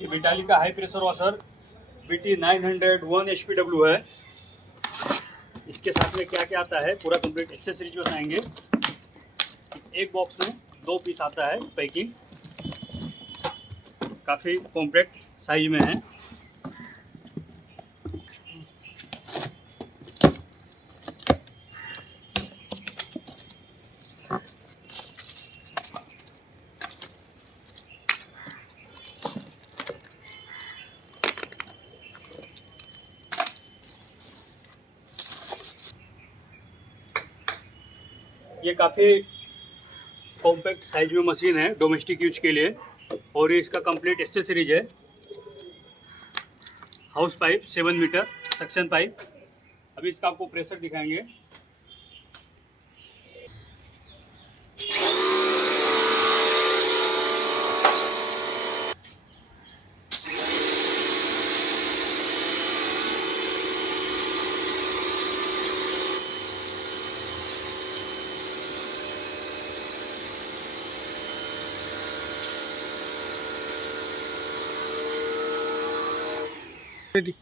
ये बिटाली का हाई प्रेशर वॉशर BT 901 HPW है। इसके साथ में क्या क्या आता है पूरा कंप्लीट एक्सेसरीज बताएंगे। एक बॉक्स में 2 पीस आता है पैकिंग, काफ़ी कॉम्पैक्ट साइज में है। ये काफ़ी कॉम्पैक्ट साइज में मशीन है डोमेस्टिक यूज के लिए, और ये इसका कंप्लीट एक्सेसरीज है। Hose pipe 7 metre suction pipe. अभी इसका आपको प्रेशर दिखाएंगे। रेडी।